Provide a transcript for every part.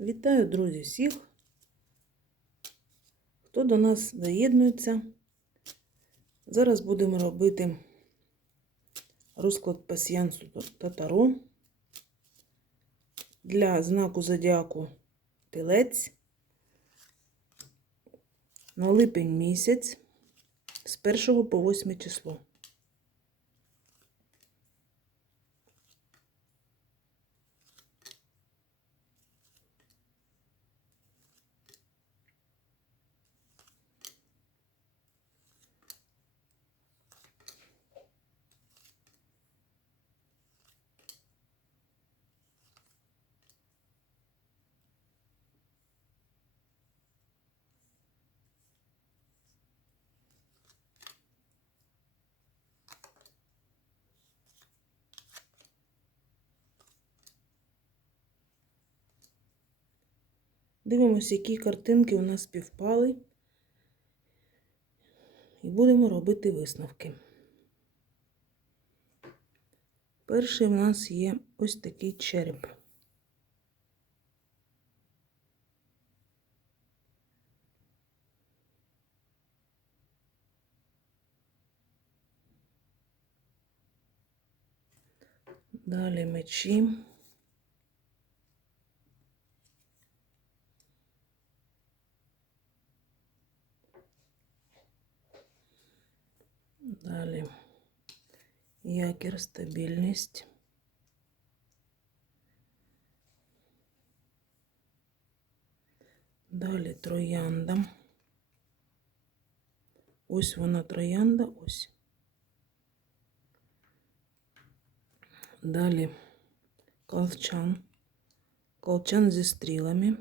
Вітаю, друзі, всіх, хто до нас доєднується. Зараз будемо робити розклад пасіянсу та таро для знаку зодіаку Телець на липень місяць з 1 по 8 число. Дивимося, які картинки у нас співпали. І будемо робити висновки. Перший в нас є ось такий череп. Далі мечі. Далі якір, стабільність. Далі троянда. Ось вона троянда, ось. Далі колчан. Колчан зі стрілами.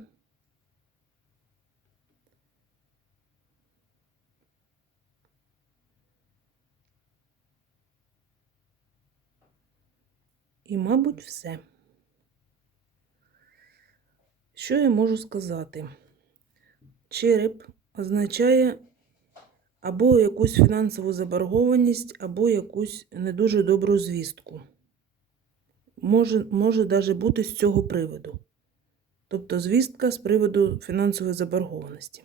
І, мабуть, все. Що я можу сказати? Череп означає або якусь фінансову заборгованість, або якусь не дуже добру звістку. Може, може навіть бути з цього приводу. Тобто звістка з приводу фінансової заборгованості.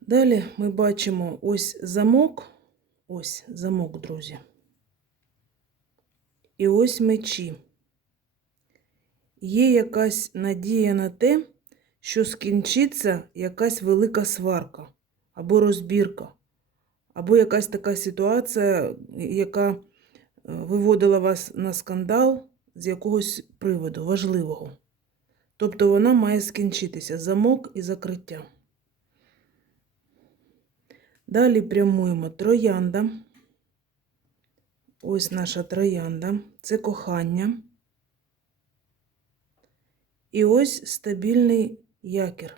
Далі ми бачимо ось замок. Ось замок, друзі. І ось мечі. Є якась надія на те, що скінчиться якась велика сварка, або розбірка, або якась така ситуація, яка виводила вас на скандал з якогось приводу важливого. Тобто вона має скінчитися замок і закриття. Далі прямуємо троянда. Ось наша троянда, це кохання. І ось стабільний якір.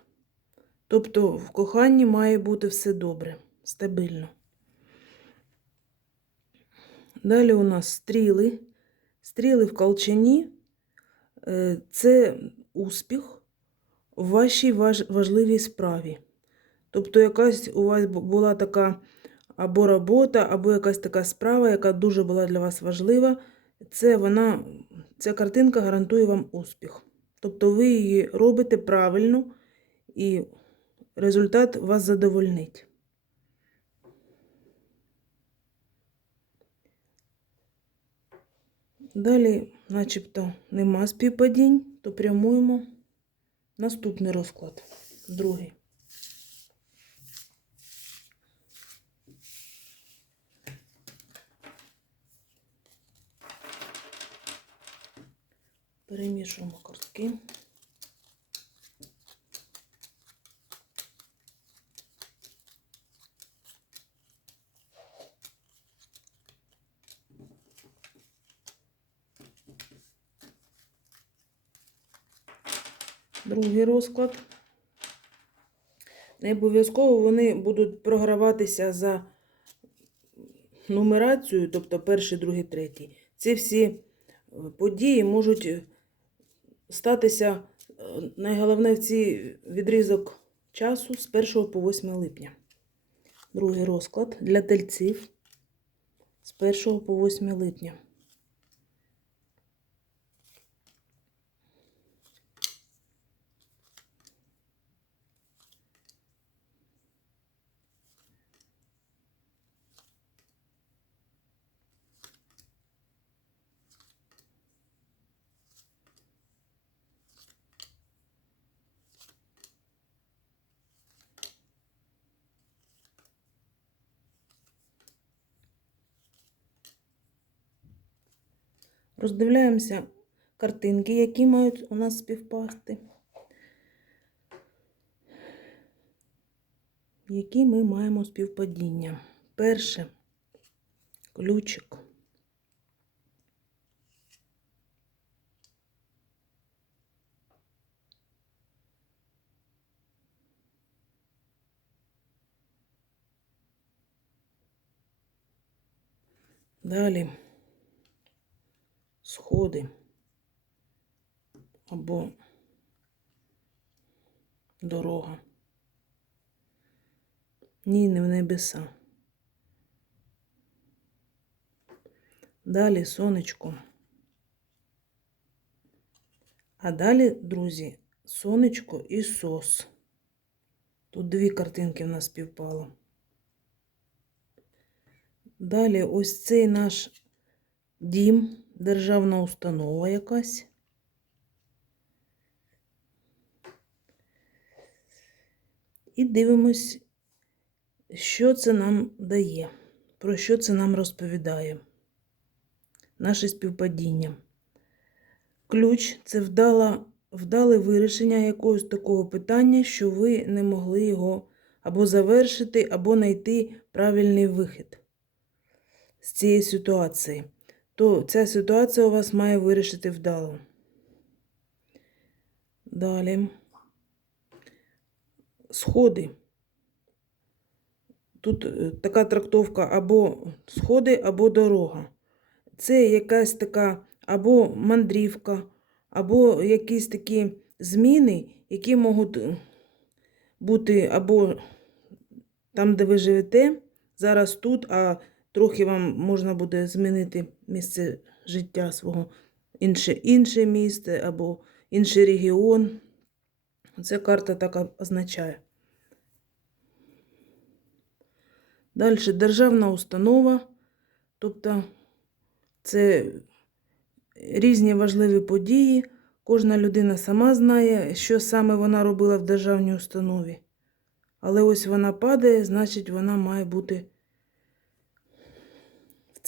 Тобто в коханні має бути все добре, стабільно. Далі у нас стріли. Стріли в колчані це успіх в вашій важливій справі. Тобто, якась у вас була така або робота, або якась така справа, яка дуже була для вас важлива, це вона, ця картинка гарантує вам успіх. Тобто ви її робите правильно, і результат вас задовольнить. Далі, начебто, нема співпадінь, то прямуємо наступний розклад, другий. Перемішуємо картки. Другий розклад. Не обов'язково вони будуть програватися за нумерацією, тобто перший, другий, третій. Ці всі події можуть статися е, найголовне в цій відрізок часу з 1 по 8 липня. Другий розклад для тельців з 1 по 8 липня. Роздивляємося картинки, які мають у нас співпасти. Які ми маємо співпадіння. Перше ключик. Далі сходи або дорога. Ні, не в небеса. Далі сонечко. А далі, друзі, сонечко і сос. Тут дві картинки в нас співпало. Далі ось цей наш дім, державна установа якась. І дивимось, що це нам дає, про що це нам розповідає. Наше співпадіння. Ключ це вдала, вдале вирішення якогось такого питання, що ви не могли його або завершити, або знайти правильний вихід з цієї ситуації. То ця ситуація у вас має вирішити вдало. Далі. Сходи. Тут е, така трактовка або сходи, або дорога. Це якась така або мандрівка, або якісь такі зміни, які можуть е, бути або там, де ви живете, зараз тут, а трохи вам можна буде змінити місце життя свого, інше, інше місце або інший регіон. Це карта так означає. Далі державна установа, тобто це різні важливі події. Кожна людина сама знає, що саме вона робила в державній установі. Але ось вона падає, значить, вона має бути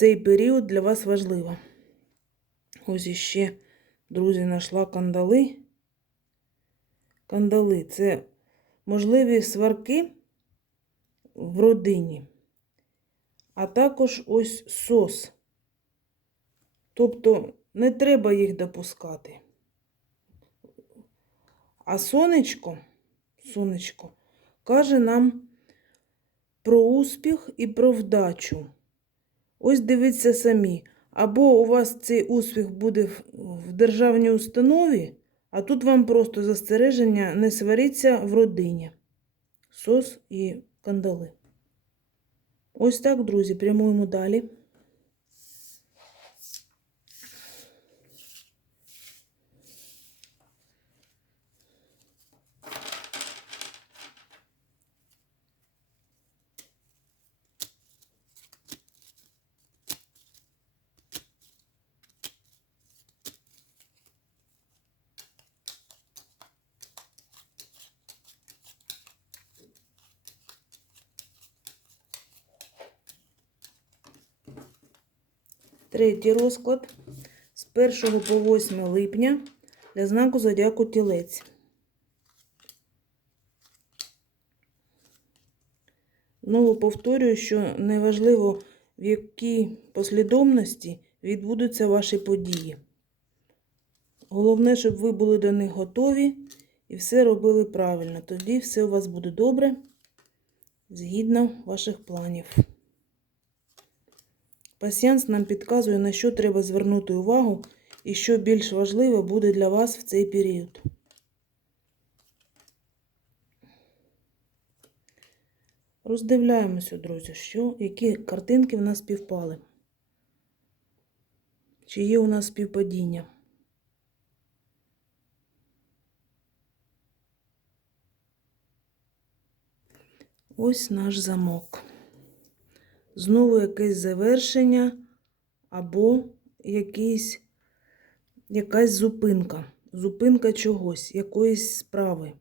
цей період для вас важлива. Ось іще, друзі, знайшла кандали. Кандали це можливі сварки в родині, а також ось сос. Тобто не треба їх допускати. А сонечко, сонечко каже нам про успіх і про вдачу. Ось дивіться самі. Або у вас цей успіх буде в- державній установі, а тут вам просто застереження не сваріться в родині. Сос і кандали. Ось так, друзі, прямуємо далі. Третій розклад з 1 по 8 липня для знаку Зодіаку Тілець. Знову повторюю, що неважливо, в якій послідовності відбудуться ваші події. Головне, щоб ви були до них готові і все робили правильно. Тоді все у вас буде добре, згідно ваших планів. Пасіянс нам підказує, на що треба звернути увагу і що більш важливе буде для вас в цей період. Роздивляємося, друзі, що, які картинки в нас співпали. Чи є у нас співпадіння? Ось наш замок знову якесь завершення або якийсь, якась зупинка. Зупинка чогось, якоїсь справи.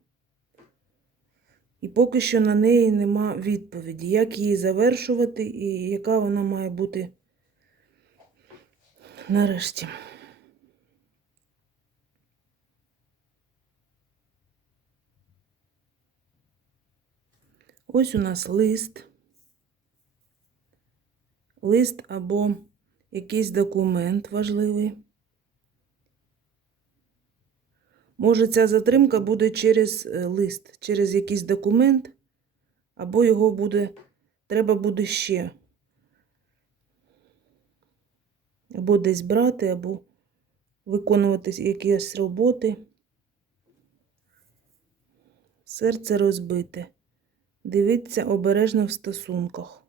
І поки що на неї нема відповіді, як її завершувати і яка вона має бути нарешті. Ось у нас лист. Лист або якийсь документ важливий. Може, ця затримка буде через е, лист, через якийсь документ, або його буде, треба буде ще. Або десь брати, або виконувати якісь роботи. Серце розбите. Дивіться обережно в стосунках.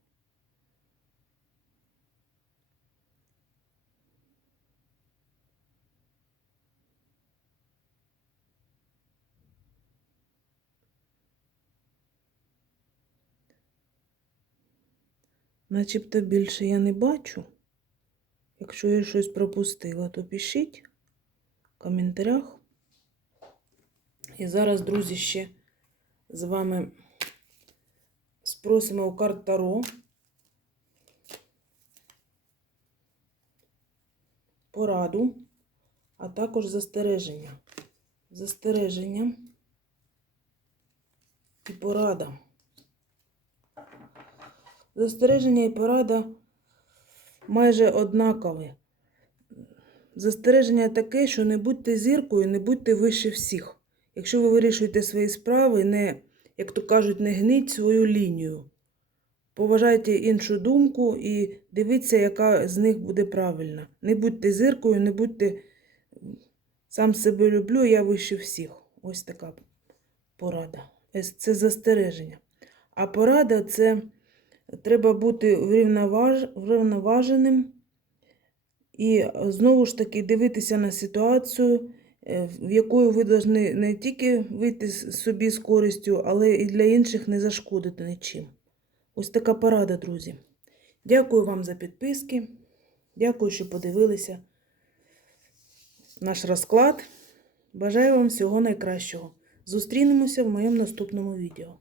Начебто більше я не бачу. Якщо я щось пропустила, то пишіть в коментарях. І зараз, друзі, ще з вами спросимо у карт Таро пораду, а також застереження. Застереження і порада. Застереження і порада майже однакові. Застереження таке, що не будьте зіркою, не будьте вище всіх. Якщо ви вирішуєте свої справи, не, як то кажуть, не гніть свою лінію. Поважайте іншу думку і дивіться, яка з них буде правильна. Не будьте зіркою, не будьте сам себе люблю, я вище всіх. Ось така порада. Це застереження. А порада це треба бути врівноваж... врівноваженим і знову ж таки дивитися на ситуацію, е, в якою ви повинні не тільки вийти собі з користю, але і для інших не зашкодити нічим. Ось така порада, друзі. Дякую вам за підписки. Дякую, що подивилися наш розклад. Бажаю вам всього найкращого. Зустрінемося в моєму наступному відео.